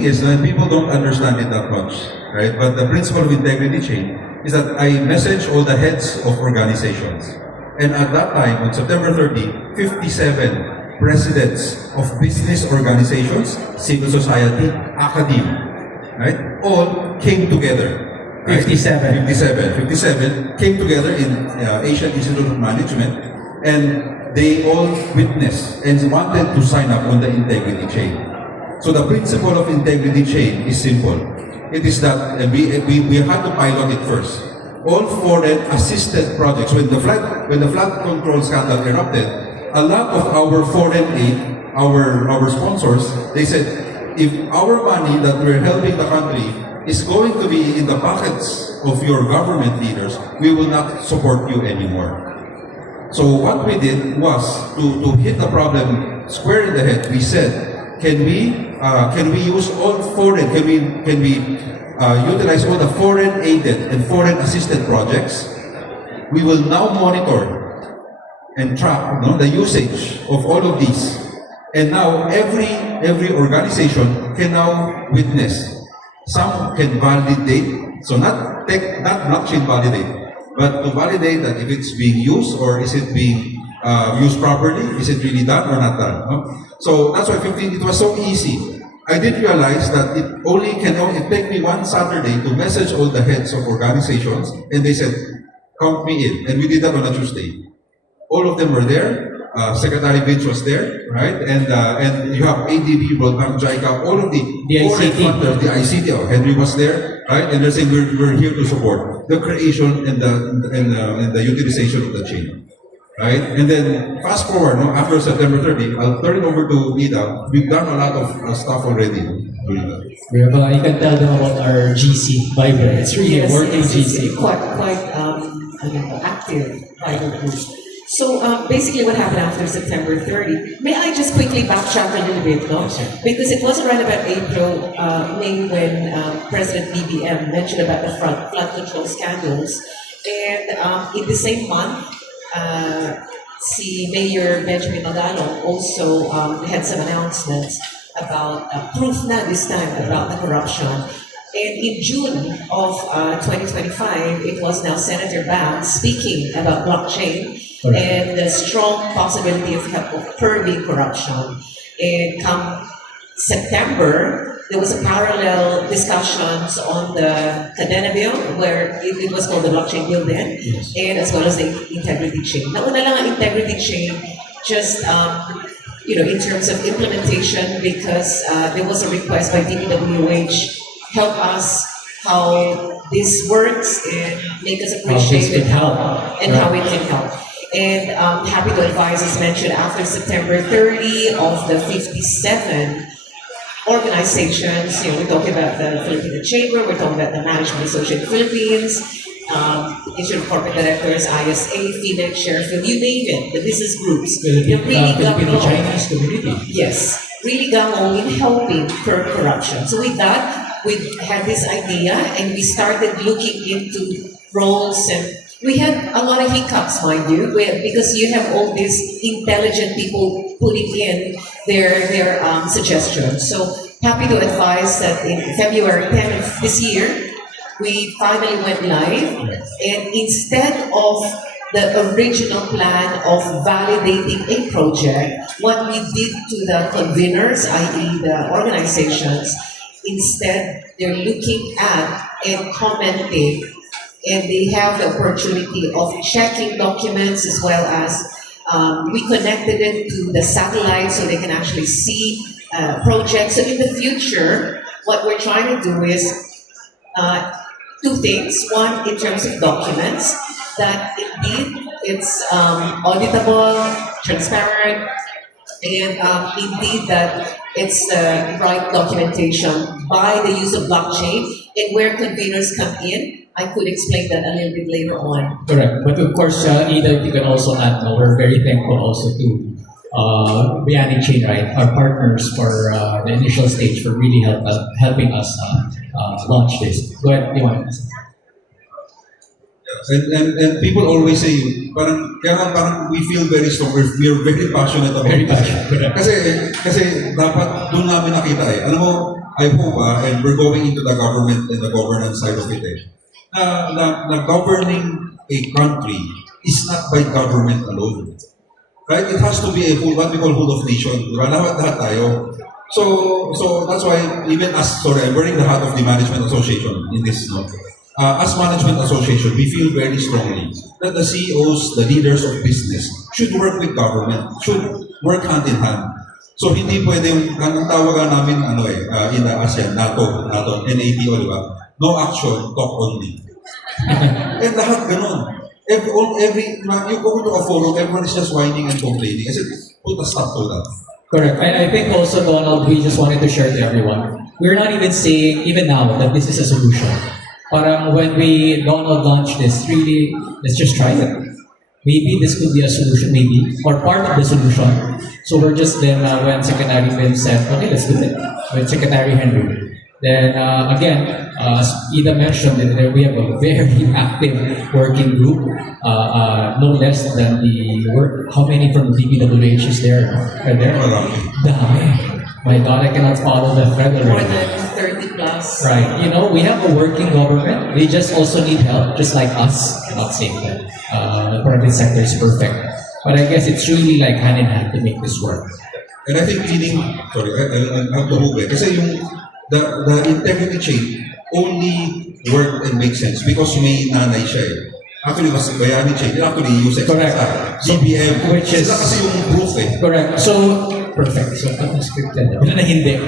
Is that people don't understand it that much, right? But the principle of integrity chain is that I message all the heads of organizations. And at that time, on September 30, 57 presidents of business organizations, civil society, academia, right? All came together. Right? 57 came together in Asian Institute of Management, and they all witnessed and wanted to sign up on the integrity chain. So the principle of integrity chain is simple. It is that we had to pilot it first. All foreign assisted projects, when the flood control scandal erupted, a lot of our foreign aid, our sponsors, they said, if our money that we're helping the country is going to be in the pockets of your government leaders, we will not support you anymore. So what we did was to hit the problem square in the head. We said, can we use all foreign? Can we utilize all the foreign aided and foreign assisted projects? We will now monitor and track the usage of all of these, and now every organization can now witness. Some can validate, so not blockchain validate, but to validate that if it's being used or is it being used properly, is it really done or not done? No? So that's why 15, it was so easy. I did realize that it take me one Saturday to message all the heads of organizations, and they said, count me in. And we did that on a Tuesday. All of them were there. Secretary Vince was there, right? And you have ADB, World Bank, JICA, all of the foreign funders, the ICT, Henry was there, right? And they're saying we're here to support the creation and the utilization of the chain, right? And then fast forward, after September 30, I'll turn it over to Ida. We've done a lot of stuff already during that. We have, you can tell them about our GC Viber. It's really a working GC. It's quite active Viber group. So basically what happened after September 30, may I just quickly backtrack a little bit, no? Because it was around about April, May when President BBM mentioned about the flood control scandals. And in the same month, Mayor Benjamin Magalo also had some announcements about proof na this time about the corruption. And in June of 2025, it was now Senator Bam speaking about blockchain and the strong possibility of curbing corruption. And come September, there was a parallel discussions on the Cadena Bill, where it was called the blockchain bill then, and as well as the integrity chain. Nauna lang ang integrity chain, just in terms of implementation, because there was a request by DPWH, help us how this works and make us appreciate it how it can help. And happy to advise, as mentioned, after September 30 of the 57 organizations, we're talking about the Filipino Chamber, we're talking about the Management Association of the Philippines, Institute of Corporate Directors, ISA, FIDEC, Sheriffville, you name it, the business groups. Filipino Chinese community. Yes, really gung-ho in helping curb corruption. So with that, we had this idea and we started looking into roles, and we had a lot of hiccups, mind you, because you have all these intelligent people putting in their suggestions. So happy to advise that in February 10th of this year, we finally went live, and instead of the original plan of validating a project, what we did to the conveners, i.e. the organizations, instead they're looking at and commenting, and they have the opportunity of checking documents, as well as we connected it to the satellite so they can actually see projects. So in the future, what we're trying to do is two things. One, in terms of documents, that indeed it's auditable, transparent, and indeed that it's the right documentation by the use of blockchain, and where conveners come in. I could explain that a little bit later on. Correct. But of course, Ida, you can also add, we're very thankful also to Bionic Chain, right? Our partners for the initial stage for really helping us launch this. Go ahead, you want to say? And people always say, parang we feel very strong, we are very passionate about Very this. passionate. Kasi dapat doon namin nakita Alam mo, I hope, and we're going into the government and the governance side of it, na governing a country is not by government alone. Right? It has to be a whole, what we call whole of nation. Di ba? Lahat tayo. So that's why even as, sorry, I'm wearing the hat of the Management Association in this, no? As Management Association, we feel very strongly that the CEOs, the leaders of business, should work with government, should work hand in hand. So hindi pwede yung, ang tawagan namin, in the ASEAN, NATO, NATO, NATO, di ba? No action, talk only. And lahat ganun. You go to a forum, everyone is just whining and complaining. I said, put a stop to that. Correct. I think also, Donald, we just wanted to share to everyone. We're not even saying, even now, that this is a solution. Parang when Donald launched this, really, let's just try it. Maybe this could be a solution, maybe, or part of the solution. So we're just then, when Secretary Lim said, okay, let's do it. With Secretary Henry. Then again, as Ida mentioned, that we have a very active working group, no less than how many from the DPWH is there? Are there? Dami. My God, I cannot follow the thread More already. than 30 plus. Right. We have a working government. They just also need help, just like us. I'm not saying that the private sector is perfect. But I guess it's really like hand in hand to make this work. And I think I have to hope kasi the integrity chain only worked and makes sense because may nanay siya eh. Actually, mas bayani chain. Actually, USEC. Correct. CBM. Which is- Sila kasi yung proof eh. Correct. So, perfect. So, scripted. Wala na hindi.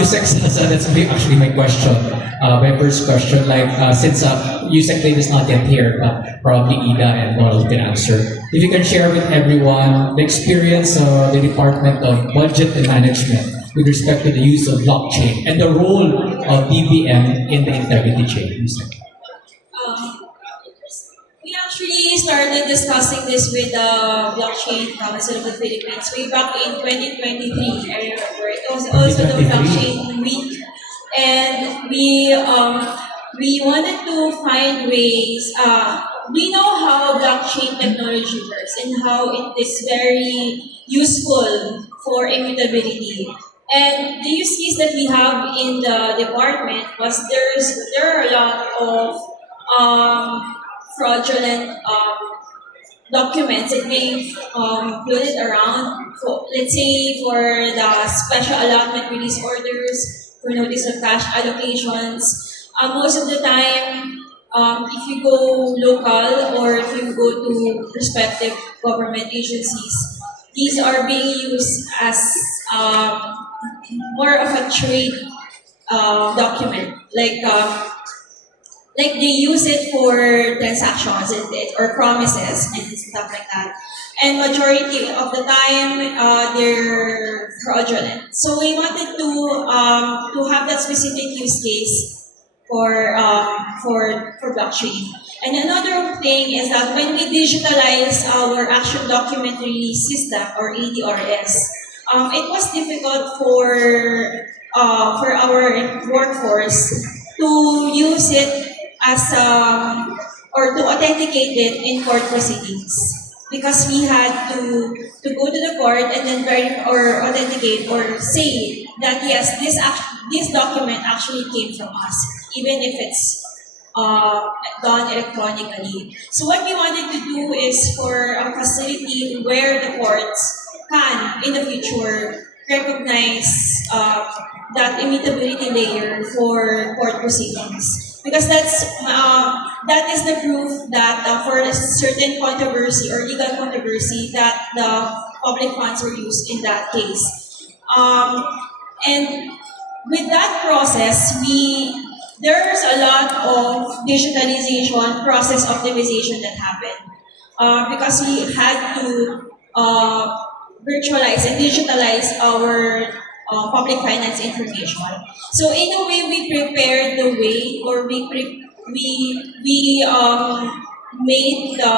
USEC, that's actually my question. My first question, since USEC Lane is not yet here, but probably Ida and Donald can answer. If you can share with everyone the experience of the Department of Budget and Management with respect to the use of blockchain and the role of DBM in the integrity chain. USEC. We actually started discussing this with the Blockchain Council of the Philippines way back in 2023. I remember it was also the 2023. Blockchain Week, and we wanted to find ways. We know how blockchain technology works and how it is very useful for immutability. And the use case that we have in the department was there are a lot of fraudulent documents that being floated around. Let's say for the special allotment release orders, for notice of cash allocations. Most of the time, if you go local or if you go to respective government agencies, these are being used as more of a trade document, like they use it for transactions or promises and stuff like that. And majority of the time, they're fraudulent. So we wanted to have that specific use case for blockchain. And another thing is that when we digitalize our action document release system or ADRS, it was difficult for our workforce to use it as or to authenticate it in court proceedings, because we had to go to the court and then verify or authenticate or say that yes, this document actually came from us, even if it's done electronically. So what we wanted to do is for a facility where the courts can in the future recognize that immutability layer for court proceedings. Because that is the proof that for a certain controversy or legal controversy that the public funds were used in that case. And with that process, there's a lot of digitalization, process optimization that happened because we had to virtualize and digitalize our public finance information. So in a way, we prepared the way, or we made the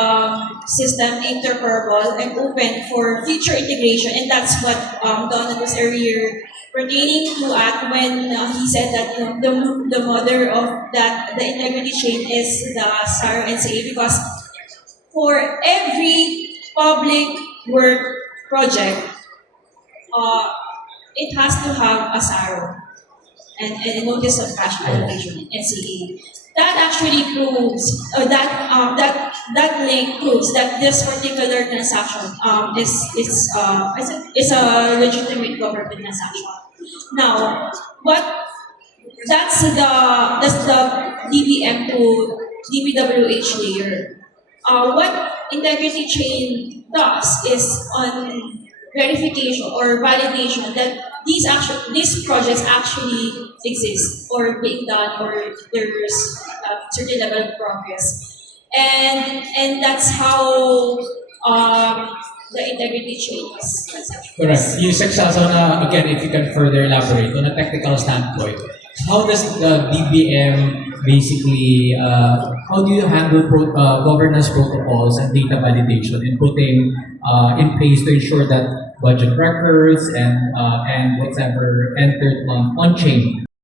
system interoperable and open for future integration, and that's what Donald was earlier pertaining to at when he said that the mother of that the integrity chain is the SARO NCA, because for every public work project, it has to have a SARO. and notice of cash allocation, NCA. That actually proves, that link proves that this particular transaction is a legitimate government transaction. Now, that's the DBM to DPWH layer. What integrity chain does is on verification or validation that these projects actually exist or being done or there's a certain level of progress, and that's how the integrity chain is. Correct. Yung success again, if you can further elaborate on a technical standpoint, how does the DBM basically, how do you handle governance protocols and data validation and putting in place to ensure that budget records and whatever entered on chain